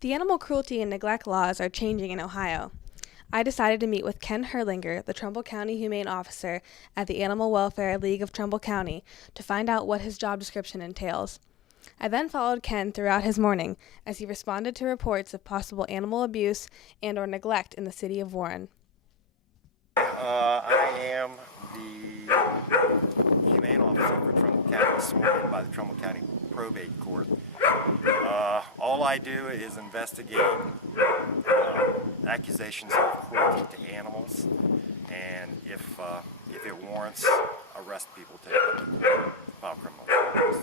The animal cruelty and neglect laws are changing in Ohio. I decided to meet with Ken Herlinger, the Trumbull County Humane Officer at the Animal Welfare League of Trumbull County, to find out what his job description entails. I then followed Ken throughout his morning as he responded to reports of possible animal abuse and/or neglect in the city of Warren. I am the Humane Officer for Trumbull County, sworn in by the Trumbull County Probate Court. All I do is investigate accusations of cruelty to animals, and if it warrants, arrest people, take them to court, file criminal charges.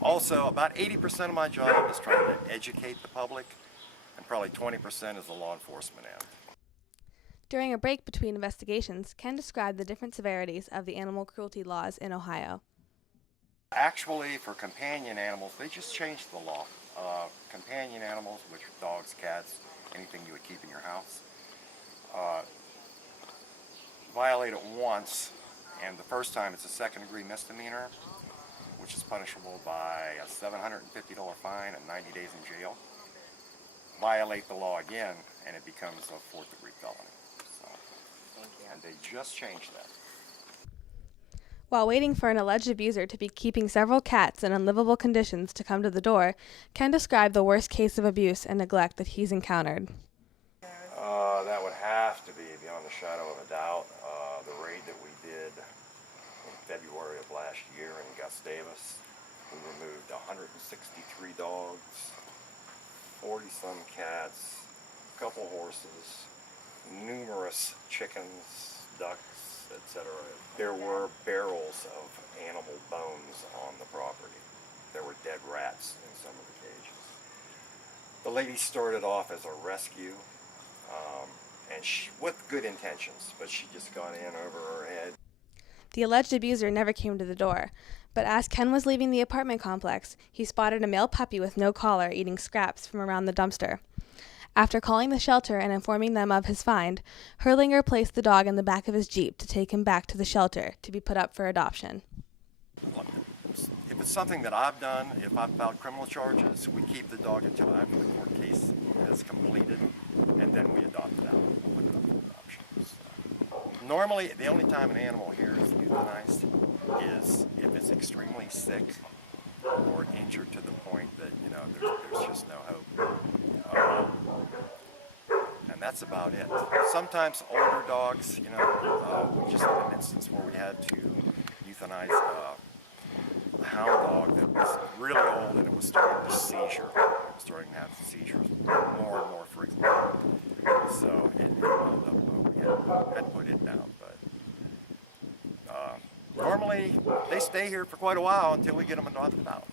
Also, about 80% of my job is trying to educate the public, and probably 20% is the law enforcement end. During a break between investigations, Ken described the different severities of the animal cruelty laws in Ohio. Actually, for companion animals, they just changed the law. Companion animals, which are dogs, cats, anything you would keep in your house, violate it once, and the first time it's a second-degree misdemeanor, which is punishable by a $750 fine and 90 days in jail. Violate the law again, and it becomes a fourth-degree felony. And they just changed that. While waiting for an alleged abuser to be keeping several cats in unlivable conditions to come to the door, Ken described the worst case of abuse and neglect that he's encountered. That would have to be, beyond the shadow of a doubt, the raid that we did in February of last year in Gustavus. We removed 163 dogs, 40-some cats, a couple horses, numerous chickens, ducks, etc. There were barrels of animal bones on the property. There were dead rats in some of the cages. The lady started off as a rescue, and with good intentions, but she just got in over her head. The alleged abuser never came to the door, but as Ken was leaving the apartment complex, he spotted a male puppy with no collar eating scraps from around the dumpster. After calling the shelter and informing them of his find, Herlinger placed the dog in the back of his Jeep to take him back to the shelter to be put up for adoption. If it's something that I've done, if I've filed criminal charges, we keep the dog until after the court case is completed, and then we adopt it out and put it up for adoption. So, normally, the only time an animal here is euthanized is if it's extremely sick or injured to the point that, there's just no hope. And that's about it. Sometimes older dogs, we just had an instance where we had to euthanize a hound dog that was really old and it was starting to seizure. It was starting to have seizures more and more frequently. So it wound up, we had to put it down. But normally they stay here for quite a while until we get them adopted out.